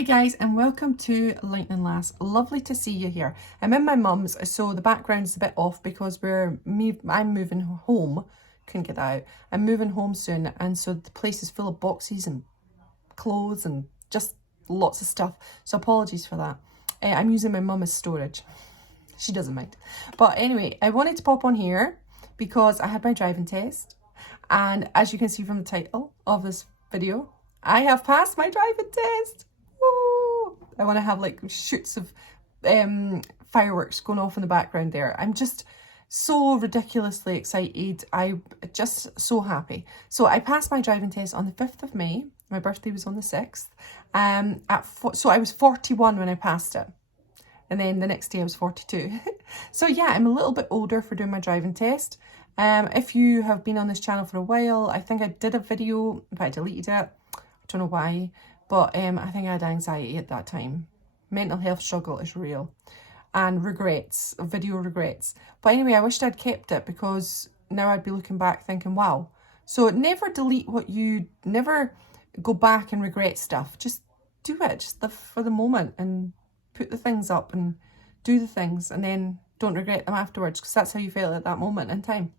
Hey guys, and welcome to Lightning Lass. Lovely to see you here. I'm in my mum's, so the background's a bit off because I'm moving home. Couldn't get that out. I'm moving home soon, and so the place is full of boxes and clothes and just lots of stuff. So apologies for that. I'm using my mum as storage. She doesn't mind. But anyway, I wanted to pop on here because I had my driving test, and as you can see from the title of this video, I have passed my driving test. Woo! I want to have like shoots of fireworks going off in the background there. I'm just so ridiculously excited. I'm just so happy. So I passed my driving test on the 5th of May. My birthday was on the 6th. So I was 41 when I passed it. And then the next day I was 42. So yeah, I'm a little bit older for doing my driving test. If you have been on this channel for a while, I think I did a video, but I deleted it. I don't know why. But I think I had anxiety at that time. Mental health struggle is real. And regrets, video regrets. But anyway, I wished I'd kept it because now I'd be looking back thinking, wow. So never delete never go back and regret stuff. Just do it. Just live for the moment and put the things up and do the things and then don't regret them afterwards because that's how you feel at that moment in time.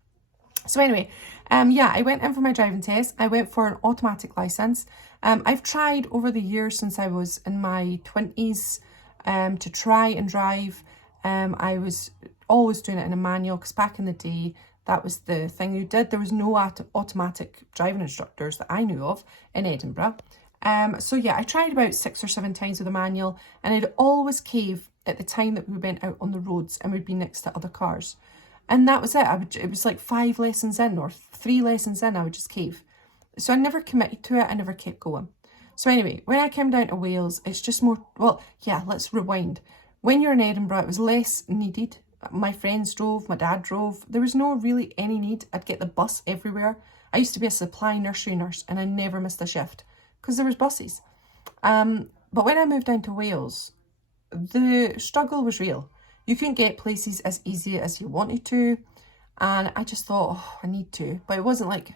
So anyway, yeah, I went in for my driving test. I went for an automatic license. I've tried over the years since I was in my 20s to try and drive. I was always doing it in a manual because back in the day, that was the thing you did. There was no automatic driving instructors that I knew of in Edinburgh. So yeah, I tried about 6 or 7 times with a manual and I'd always cave at the time that we went out on the roads and we'd be next to other cars. And that was it. It was like 5 lessons in or 3 lessons in, I would just cave. So I never committed to it. I never kept going. So anyway, when I came down to Wales, it's just more, well, yeah, let's rewind. When you're in Edinburgh, it was less needed. My friends drove, my dad drove. There was no really any need. I'd get the bus everywhere. I used to be a supply nursery nurse and I never missed a shift because there was buses. But when I moved down to Wales, the struggle was real. You couldn't get places as easy as you wanted to. And I just thought, oh, I need to. But it wasn't like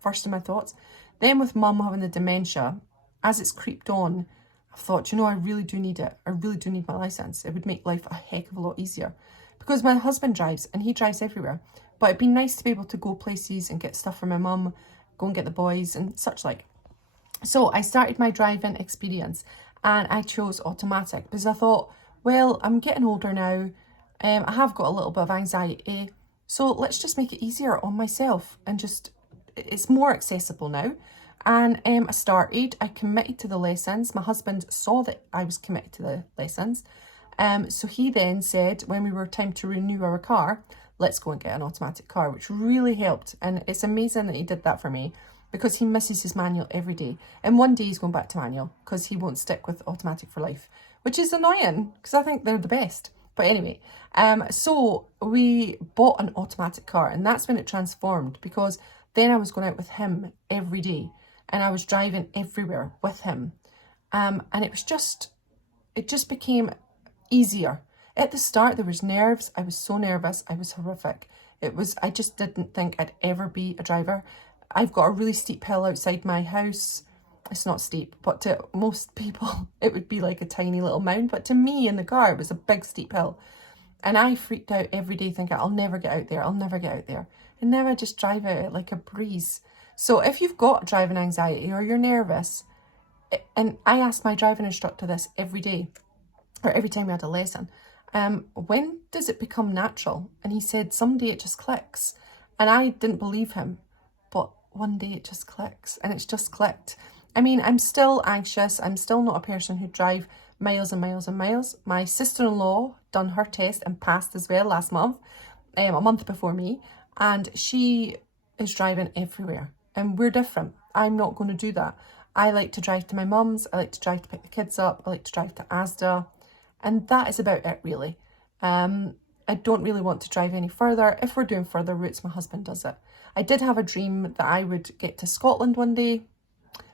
first in my thoughts. Then with mum having the dementia, as it's creeped on, I thought, you know, I really do need it. I really do need my licence. It would make life a heck of a lot easier. Because my husband drives and he drives everywhere. But it'd be nice to be able to go places and get stuff for my mum, go and get the boys and such like. So I started my driving experience and I chose automatic because I thought, well, I'm getting older now. I have got a little bit of anxiety. So let's just make it easier on myself and just, it's more accessible now. And I started, I committed to the lessons. My husband saw that I was committed to the lessons. So he then said, when we were time to renew our car, let's go and get an automatic car, which really helped. And it's amazing that he did that for me because he misses his manual every day. And one day he's going back to manual because he won't stick with automatic for life, which is annoying because I think they're the best. But anyway, so we bought an automatic car and that's when it transformed because then I was going out with him every day and I was driving everywhere with him. And it just became easier. At the start, there was nerves. I was so nervous. I was horrific. I just didn't think I'd ever be a driver. I've got a really steep hill outside my house. It's not steep, but to most people, it would be like a tiny little mound. But to me in the car, it was a big steep hill. And I freaked out every day thinking, I'll never get out there. I'll never get out there. And now I just drive it like a breeze. So if you've got driving anxiety or you're nervous, and I ask my driving instructor this every day, or every time we had a lesson, when does it become natural? And he said, someday it just clicks. And I didn't believe him, but one day it just clicks and it's just clicked. I mean, I'm still anxious. I'm still not a person who drive miles and miles and miles. My sister-in-law done her test and passed as well last month, a month before me. And she is driving everywhere and we're different. I'm not going to do that. I like to drive to my mum's. I like to drive to pick the kids up. I like to drive to Asda. And that is about it really. I don't really want to drive any further. If we're doing further routes, my husband does it. I did have a dream that I would get to Scotland one day,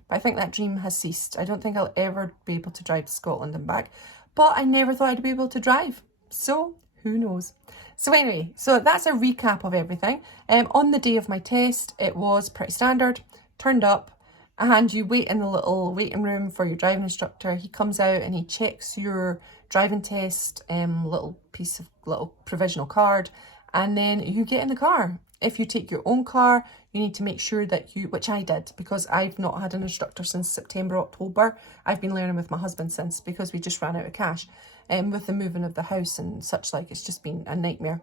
but I think that dream has ceased. I don't think I'll ever be able to drive to Scotland and back, but I never thought I'd be able to drive. So who knows? So anyway, so that's a recap of everything. On the day of my test, it was pretty standard. Turned up, and you wait in the little waiting room for your driving instructor. He comes out and he checks your driving test, little provisional card, and then you get in the car. If you take your own car, you need to make sure that which I did, because I've not had an instructor since September, October. I've been learning with my husband since, because we just ran out of cash with the moving of the house and such like. It's just been a nightmare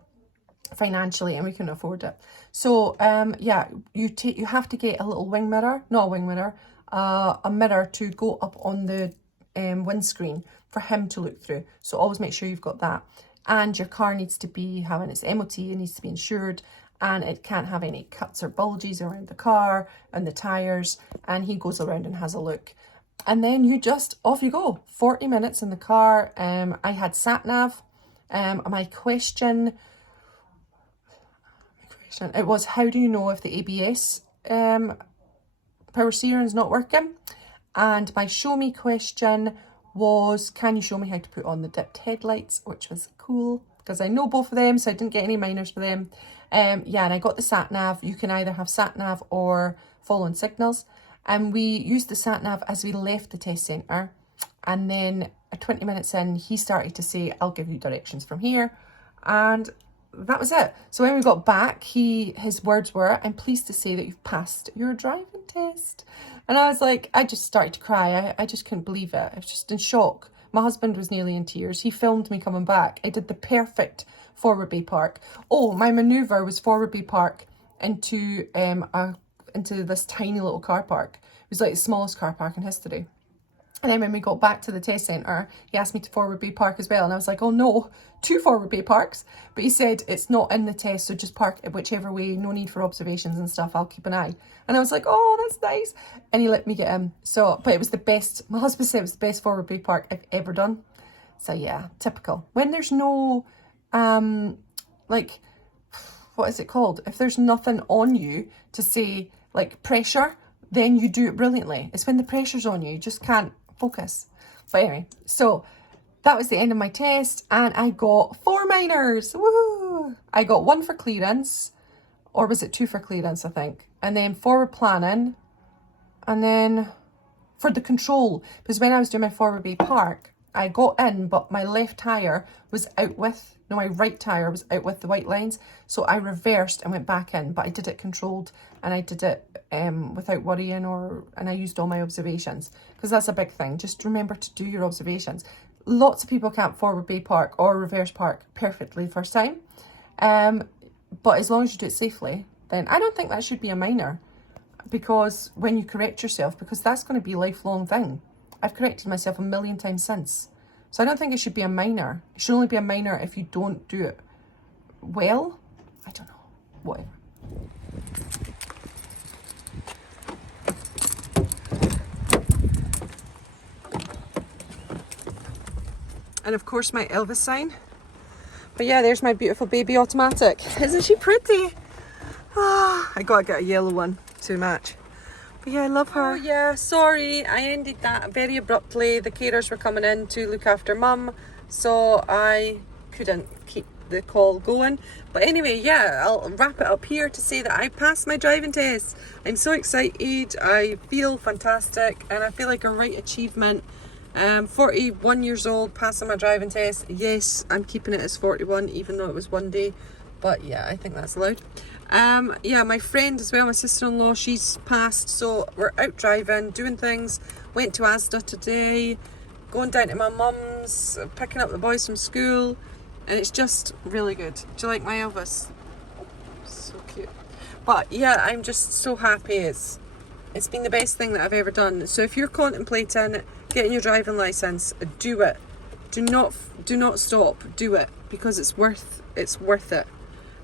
financially, and we couldn't afford it. So yeah, you have to get a little wing mirror, not a wing mirror, a mirror to go up on the windscreen for him to look through. So always make sure you've got that. And your car needs to be having its MOT, it needs to be insured, and it can't have any cuts or bulges around the car and the tires. And he goes around and has a look. And then off you go. 40 minutes in the car. I had sat nav. My question, it was, how do you know if the ABS power steering is not working? And my show me question was, can you show me how to put on the dipped headlights, which was cool because I know both of them, so I didn't get any minors for them. Yeah, and I got the sat nav. You can either have sat nav or following signals, and we used the sat nav as we left the test centre. And then 20 minutes in, he started to say, I'll give you directions from here, and that was it. So when we got back, his words were, I'm pleased to say that you've passed your driving test. And I was like, I just started to cry. I just couldn't believe it. I was just in shock. My husband was nearly in tears. He filmed me coming back. I did the perfect Forward Bay Park. Oh, my manoeuvre was Forward Bay Park into this tiny little car park. It was like the smallest car park in history. And then when we got back to the test centre, he asked me to Forward Bay Park as well. And I was like, oh no, 2 Forward Bay Parks. But he said, it's not in the test, so just park whichever way, no need for observations and stuff, I'll keep an eye. And I was like, oh, that's nice. And he let me get in. So, but it was the best, my husband said it was the best Forward Bay Park I've ever done. So yeah, typical. When there's no, like, what is it called? If there's nothing on you to say, like, pressure, then you do it brilliantly. It's when the pressure's on you, you just can't focus. But anyway, so that was the end of my test, and I got 4 minors. Woo! I got 1 for clearance, or was it 2 for clearance, I think, and then forward planning, and then for the control, because when I was doing my Forward Bay Park, I got in, but my left tyre was out with, no, my right tyre was out with the white lines, so I reversed and went back in, but I did it controlled, and I did it without worrying, and I used all my observations, because that's a big thing. Just remember to do your observations. Lots of people can't Forward Bay Park or reverse park perfectly the first time, but as long as you do it safely, then I don't think that should be a minor, because when you correct yourself, because that's going to be a lifelong thing. I've corrected myself a million times since. So I don't think it should be a minor. It should only be a minor if you don't do it well. I don't know. Whatever. And of course my Elvis sign. But yeah, there's my beautiful baby automatic. Isn't she pretty? Ah, I gotta get a yellow one to match. But yeah, I love her. Oh yeah, sorry, I ended that very abruptly. The carers were coming in to look after mum, so I couldn't keep the call going. But anyway, yeah, I'll wrap it up here to say that I passed my driving test. I'm so excited, I feel fantastic, and I feel like a right achievement. 41 years old, passing my driving test. Yes, I'm keeping it as 41, even though it was one day. But yeah, I think that's allowed. Yeah, my friend as well, my sister-in-law, she's passed, so we're out driving, doing things. Went to Asda today, going down to my mum's, picking up the boys from school, and it's just really good. Do you like my Elvis? So cute. But yeah, I'm just so happy. It's been the best thing that I've ever done. So if you're contemplating getting your driving license, do it. Do not stop. Do it, because it's worth it.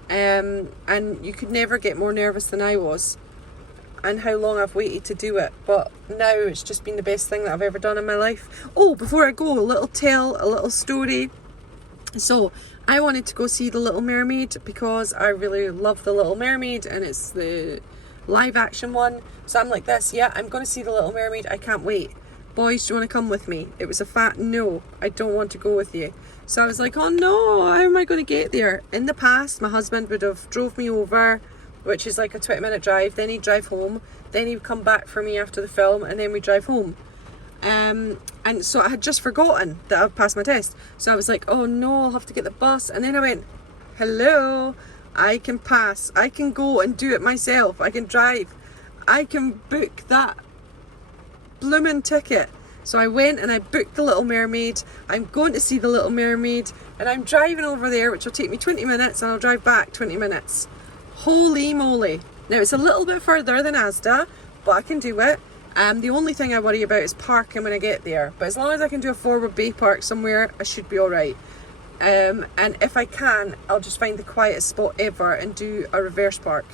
And you could never get more nervous than I was, and how long I've waited to do it, but now it's just been the best thing that I've ever done in my life. Oh, before I go, a little story. So I wanted to go see The Little Mermaid because I really love The Little Mermaid, and it's the live action one. So I'm like this, yeah, I'm going to see The Little Mermaid, I can't wait. Boys, do you want to come with me? It was a fat no, I don't want to go with you. So I was like, oh no, how am I going to get there? In the past, my husband would have drove me over, which is like a 20-minute drive. Then he'd drive home. Then he'd come back for me after the film, and then we'd drive home. And so I had just forgotten that I've passed my test. So I was like, oh no, I'll have to get the bus. And then I went, hello, I can pass. I can go and do it myself. I can drive. I can book that bloomin' ticket. So I went and I booked The Little Mermaid. I'm going to see The Little Mermaid, and I'm driving over there, which will take me 20 minutes, and I'll drive back 20 minutes. Holy moly. Now it's a little bit further than Asda, but I can do it. The only thing I worry about is parking when I get there. But as long as I can do a forward bay park somewhere, I should be alright. And if I can, I'll just find the quietest spot ever and do a reverse park.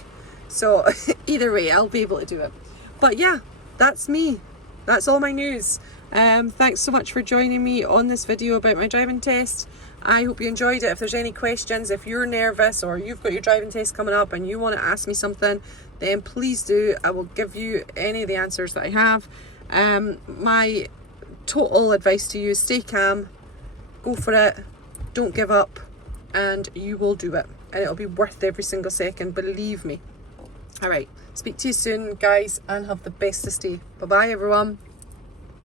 So either way, I'll be able to do it. But yeah, that's me. That's all my news. Thanks so much for joining me on this video about my driving test. I hope you enjoyed it. If there's any questions, if you're nervous or you've got your driving test coming up and you want to ask me something, then please do. I will give you any of the answers that I have. My total advice to you is stay calm, go for it, don't give up, and you will do it. And it'll be worth every single second, believe me. Alright, speak to you soon, guys, and have the bestest day. Bye bye, everyone.